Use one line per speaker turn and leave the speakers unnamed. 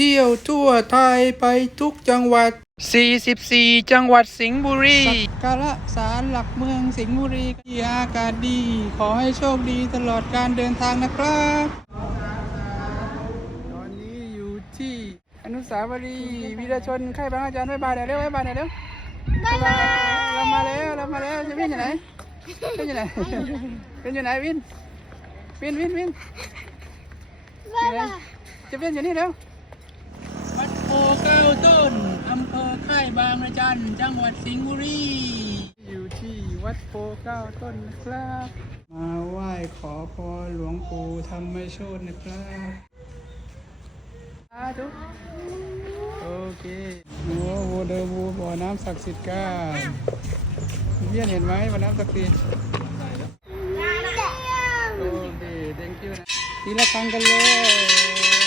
เที่ยวทั่วไทยไปทุกจังหวัด 44 จังหวัดสิงห์บุรีสักการะศาลหลักเมืองสิงห์บุรีที่อากาศดี ขอให้โชคดีตลอดการเดินทางนะครับ ตอนนี้อยู่ที่อนุสาวรีย์วีรชนค่ายบางอาจารย์บ๊ายบายหน่อยเร็วบ๊ายบายหน่อยเร็วบ๊ายบายเรามาแล้วเรามาแล้วจะวินอยู่ไหนวินอยู่ไหนวินอยู่ไหนวินวินวินวินอยู่ไหนจะวินอยู่นี่เร็ววัด โพเก้าต้นอำเภอค่ายบางระจันจังหวัดสิงห์บุรี อยู่ที่วัดโพเก้าต้นนะครับ มาไหว้ขอพรหลวงปู่ธรรมโชตนะครับสาธุโอเคโอ้โหเดอบูบ่อน้ำศักดิ์สิทธิ์กันเพียนเห็นไหมบ่อน้ำศักดิ์สิทธิ์โอเค thank you นะทีละครั้งกันเลย